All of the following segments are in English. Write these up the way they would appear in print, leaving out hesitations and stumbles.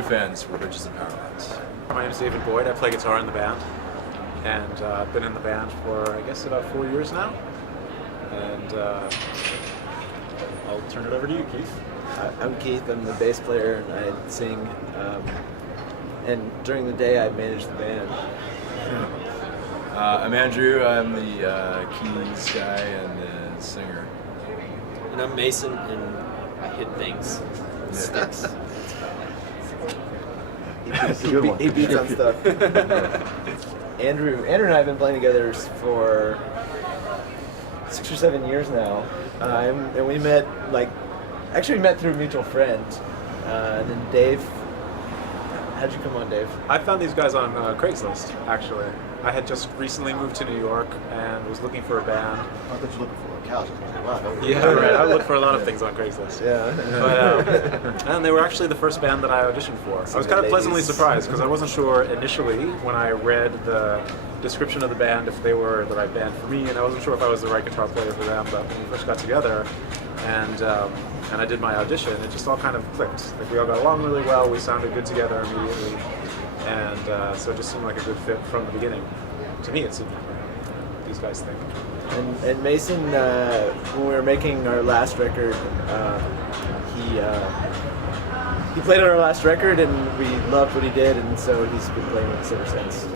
new fans, we're just in Powerlines. My name is David Boyd. I play guitar in the band, and I've been in the band for I guess about 4 years now. And I'll turn it over to you, Keith. I'm Keith. I'm the bass player, and I sing. And during the day, I manage the band. I'm Andrew. I'm the keys guy and the singer. And I'm Mason, and I hit things. Sticks. He beats on stuff. Andrew and I have been playing together for 6 or 7 years now, and we met we met through a mutual friend, and then Dave. How'd you come on, Dave? I found these guys on Craigslist, actually. I had just recently moved to New York and was looking for a band. I thought you were looking for a couch. Yeah, right. I look for a lot of things on Craigslist. Yeah. But, and they were actually the first band that I auditioned for. I was kind of pleasantly surprised because I wasn't sure initially when I read the description of the band if they were the right band for me, and I wasn't sure if I was the right guitar player for them. But when we first got together, and I did my audition, it just all kind of clicked. Like we all got along really well. We sounded good together immediately, and so it just seemed like a good fit from the beginning. To me, it seemed like these guys think. And Mason, when we were making our last record, he played on our last record, and we loved what he did, and so he's been playing with us ever since.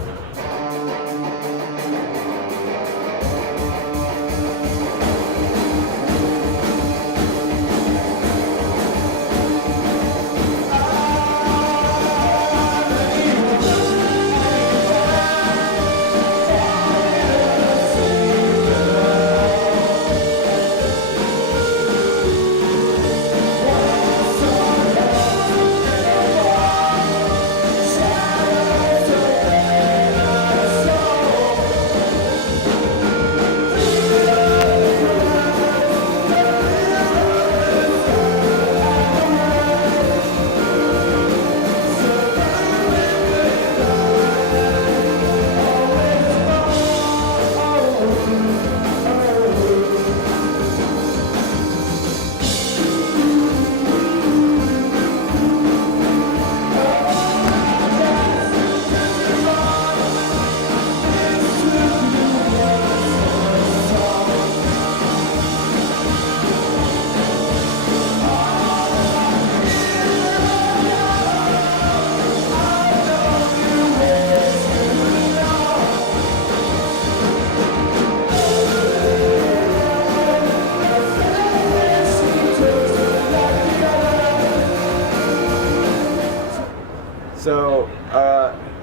So,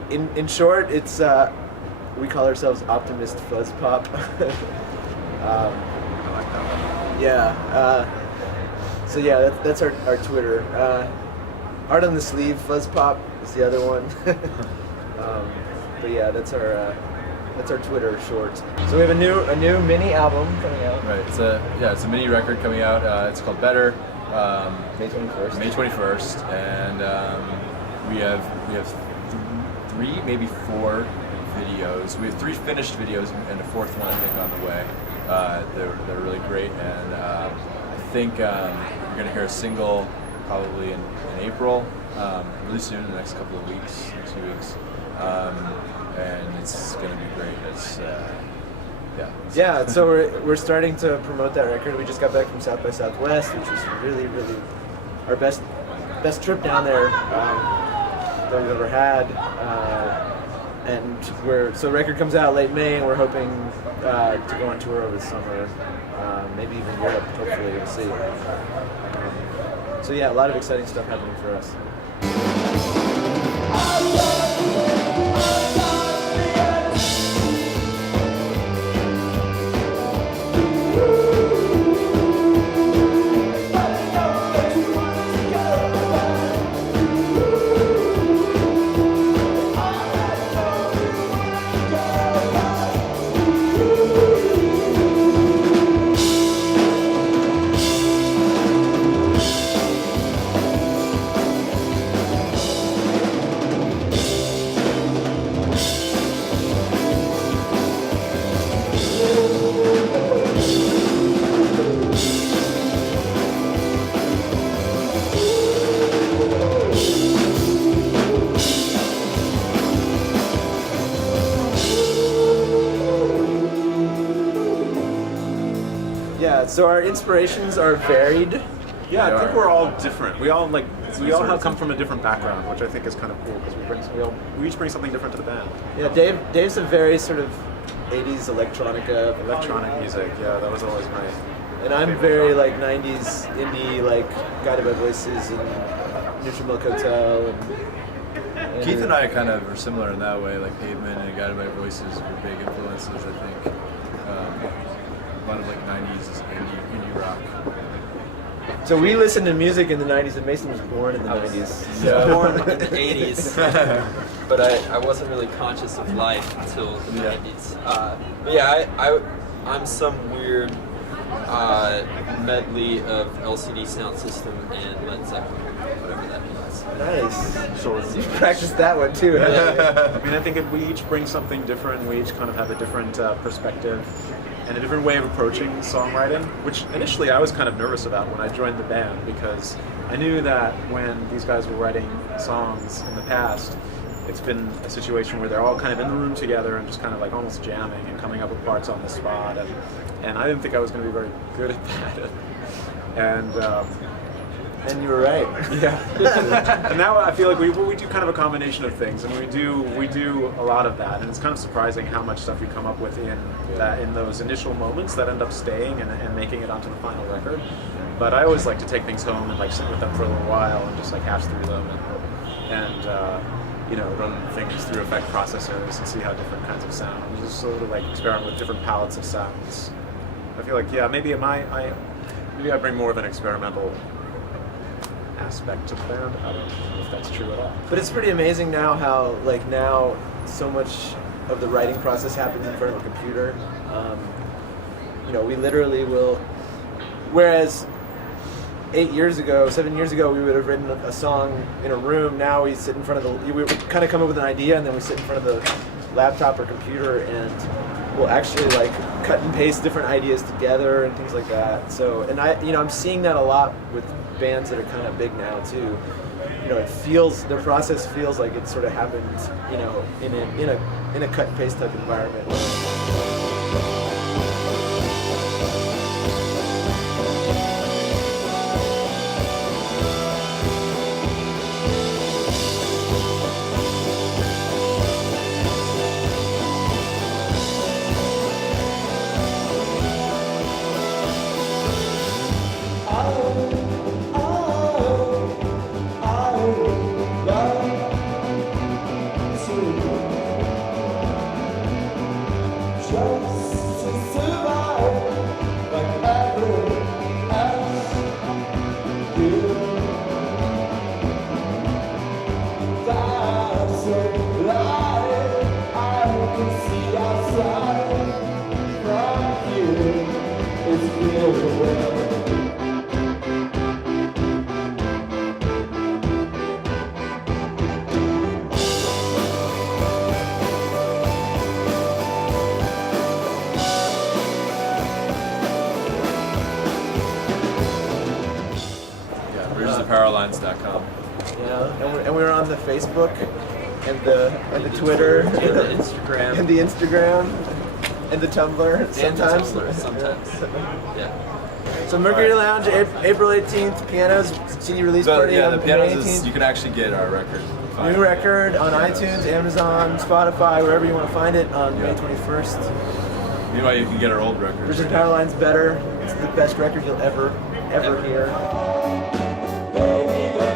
in short, it's we call ourselves Optimist Fuzz Pop. I like that one. Yeah. So yeah, that's our Twitter. Art on the Sleeve Fuzz Pop is the other one. But yeah, that's our Twitter short. So we have a new mini album coming out. Right. It's a mini record coming out. It's called Better. May 21st. May 21st, and we have 3, maybe 4 videos. We have 3 finished videos and a 4th one I think on the way. They're really great, and I think you're gonna hear a single probably in April, really soon, in the next couple of weeks, 2 weeks, and it's gonna be great. It's yeah. So we're starting to promote that record. We just got back from South by Southwest, which was really our best trip down there that we've ever had. And so the record comes out late May, and we're hoping to go on tour over the summer, maybe even Europe. Hopefully, we'll see. So yeah, a lot of exciting stuff happening for us. So our inspirations are varied. Yeah, They I think are. we're all different. We all sort have of come from a different background, which I think is kind of cool because we each bring something different to the band. Yeah, Dave's a very sort of 80s electronica. Electronic music, yeah, that was always my. And I'm very like 90s indie, like Guided by Voices and Neutral Milk Hotel. And Keith and I kind of are similar in that way. Like Pavement and Guided by Voices were big influences, I think. A lot of like 90s indie rock. So we listened to music in the 90s, and Mason was born in the 90s. I was born in the 80s, but I wasn't really conscious of life until the 90s. But yeah, I'm some weird medley of LCD Sound System and Led Zeppelin, whatever that means. Nice. Sure. You practiced that one too. Huh? I mean, I think we each bring something different. We each kind of have a different perspective and a different way of approaching songwriting, which initially I was kind of nervous about when I joined the band because I knew that when these guys were writing songs in the past, it's been a situation where they're all kind of in the room together and just kind of like almost jamming and coming up with parts on the spot, and I didn't think I was going to be very good at that. And you were right. Yeah. And now I feel like we do kind of a combination of things, and we do a lot of that, and it's kind of surprising how much stuff we come up with in those initial moments that end up staying and making it onto the final record. But I always like to take things home and like sit with them for a little while and just like hash through them and run things through effect processors and see how different kinds of sounds, just sort of like experiment with different palettes of sounds. I feel like maybe I bring more of an experimental aspect to the band. I don't know if that's true at all. But it's pretty amazing now how now so much of the writing process happens in front of a computer. We literally will. Whereas 7 years ago, we would have written a song in a room. Now we sit in front of we kind of come up with an idea, and then we sit in front of the laptop or computer, and we'll actually like cut and paste different ideas together and things like that. So, and I'm seeing that a lot with bands that are kind of big now too. The process feels like it sort of happens, in a cut and paste type environment. Powerlines.com. Yeah, and we're on the Facebook and the Twitter and the Instagram and the Instagram and the Tumblr sometimes. Yeah. So Mercury Lounge, April 18th, pianos, CD release party. The on pianos May 18th. you can actually get our record. New record on iTunes, Amazon, Spotify, wherever you want to find it on May 21st. Meanwhile, you can get our old record. Versus Powerlines Better. It's the best record you'll ever hear. Baby,